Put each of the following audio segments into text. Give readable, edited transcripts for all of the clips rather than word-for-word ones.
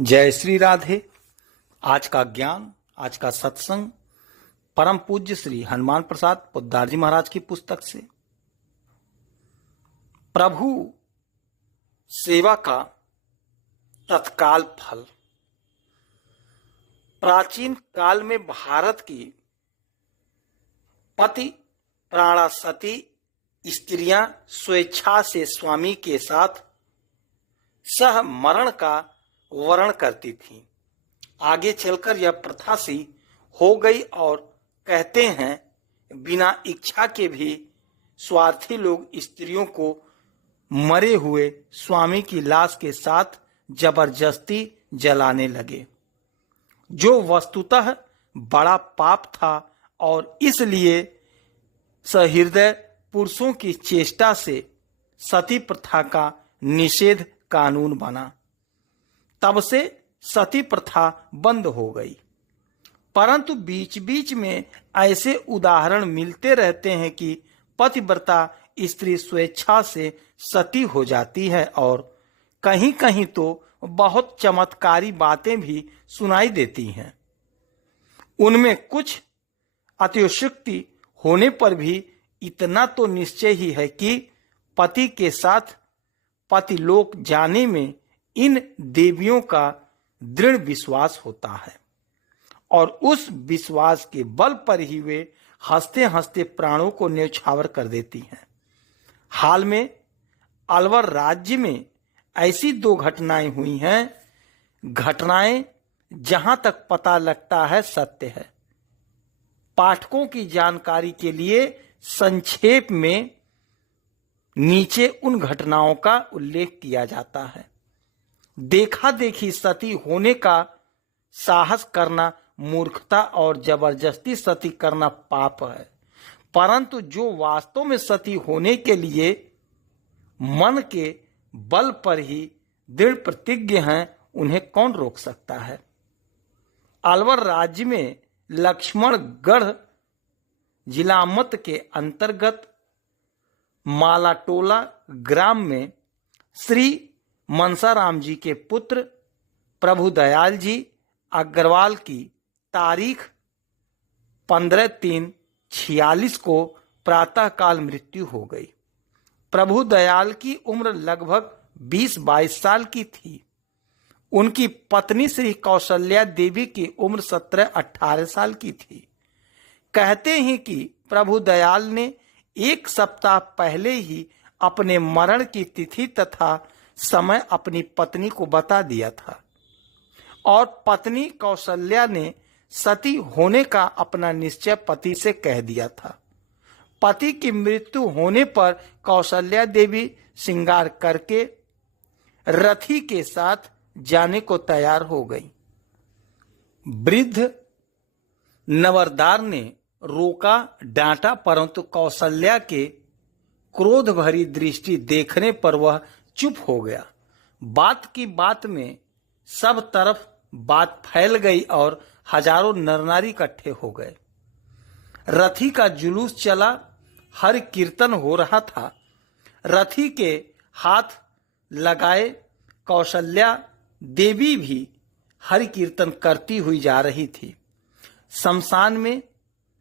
जय श्री राधे। आज का ज्ञान, आज का सत्संग परम पूज्य श्री हनुमान प्रसाद पोद्दार जी महाराज की पुस्तक से। प्रभु सेवा का तत्काल फल। प्राचीन काल में भारत की पति प्राणासती स्त्रियां स्वेच्छा से स्वामी के साथ सह मरण का वर्ण करती थीं। आगे चलकर यह प्रथा सी हो गई और कहते हैं बिना इच्छा के भी स्वार्थी लोग स्त्रियों को मरे हुए स्वामी की लाश के साथ जबरदस्ती जलाने लगे, जो वस्तुतः बड़ा पाप था और इसलिए सहृदय पुरुषों की चेष्टा से सती प्रथा का निषेध कानून बना। तब से सती प्रथा बंद हो गई, परंतु बीच बीच में ऐसे उदाहरण मिलते रहते हैं कि पतिव्रता स्त्री स्वेच्छा से सती हो जाती है और कहीं कहीं तो बहुत चमत्कारी बातें भी सुनाई देती हैं। उनमें कुछ अतिशयोक्ति होने पर भी इतना तो निश्चय ही है कि पति के साथ पतिलोक जाने में इन देवियों का दृढ़ विश्वास होता है और उस विश्वास के बल पर ही वे हंसते हंसते प्राणों को न्यौछावर कर देती हैं। हाल में अलवर राज्य में ऐसी 2 घटनाएं हुई हैं। घटनाएं जहां तक पता लगता है सत्य है। पाठकों की जानकारी के लिए संक्षेप में नीचे उन घटनाओं का उल्लेख किया जाता है। देखा देखी सती होने का साहस करना मूर्खता और जबरदस्ती सती करना पाप है, परंतु जो वास्तव में सती होने के लिए मन के बल पर ही दृढ़ प्रतिज्ञ हैं, उन्हें कौन रोक सकता है। अलवर राज्य में लक्ष्मणगढ़ जिला मत के अंतर्गत मालाटोला ग्राम में श्री मनसाराम जी के पुत्र प्रभु दयाल जी अग्रवाल की तारीख 15/3/46 को प्रातःकाल मृत्यु हो गई। प्रभु दयाल की उम्र लगभग 20-22 साल की थी। उनकी पत्नी श्री कौशल्या देवी की उम्र 17-18 साल की थी। कहते हैं कि प्रभु दयाल ने 1 सप्ताह पहले ही अपने मरण की तिथि तथा समय अपनी पत्नी को बता दिया था और पत्नी कौशल्या ने सती होने का अपना निश्चय पति से कह दिया था। पति की मृत्यु होने पर कौशल्या देवी श्रृंगार करके रथी के साथ जाने को तैयार हो गई। वृद्ध नवरदार ने रोका डांटा, परंतु कौशल्या के क्रोध भरी दृष्टि देखने पर वह चुप हो गया। बात की बात में सब तरफ बात फैल गई और हजारों नरनारी इकट्ठे हो गए। रथी का जुलूस चला, हर कीर्तन हो रहा था। रथी के हाथ लगाए कौशल्या देवी भी हरि कीर्तन करती हुई जा रही थी। शमशान में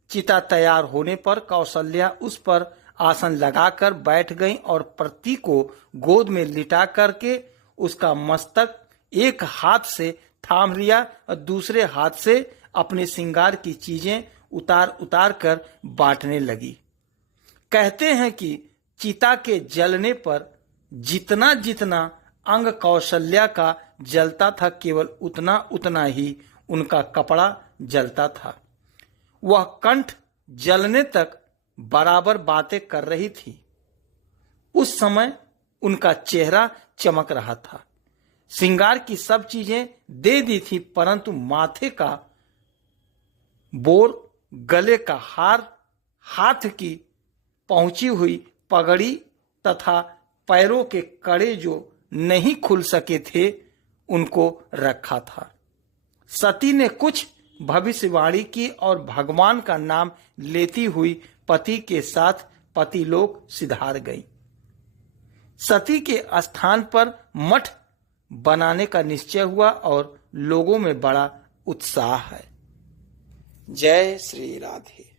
चिता तैयार होने पर कौशल्या उस पर आसन लगाकर बैठ गई और पति को गोद में लिटा करके उसका मस्तक एक हाथ से थाम लिया और दूसरे हाथ से अपने श्रृंगार की चीजें उतार उतार कर बांटने लगी। कहते हैं कि चिता के जलने पर जितना जितना अंग कौशल्या का जलता था, केवल उतना उतना ही उनका कपड़ा जलता था। वह कंठ जलने तक बराबर बातें कर रही थी। उस समय उनका चेहरा चमक रहा था। श्रृंगार की सब चीजें दे दी थी, परंतु माथे का बोर, गले का हार, हाथ की पहुंची हुई पगड़ी तथा पैरों के कड़े जो नहीं खुल सके थे, उनको रखा था। सती ने कुछ भविष्यवाणी की और भगवान का नाम लेती हुई पति के साथ पतिलोक सिधार गई। सती के स्थान पर मठ बनाने का निश्चय हुआ और लोगों में बड़ा उत्साह है। जय श्री राधे।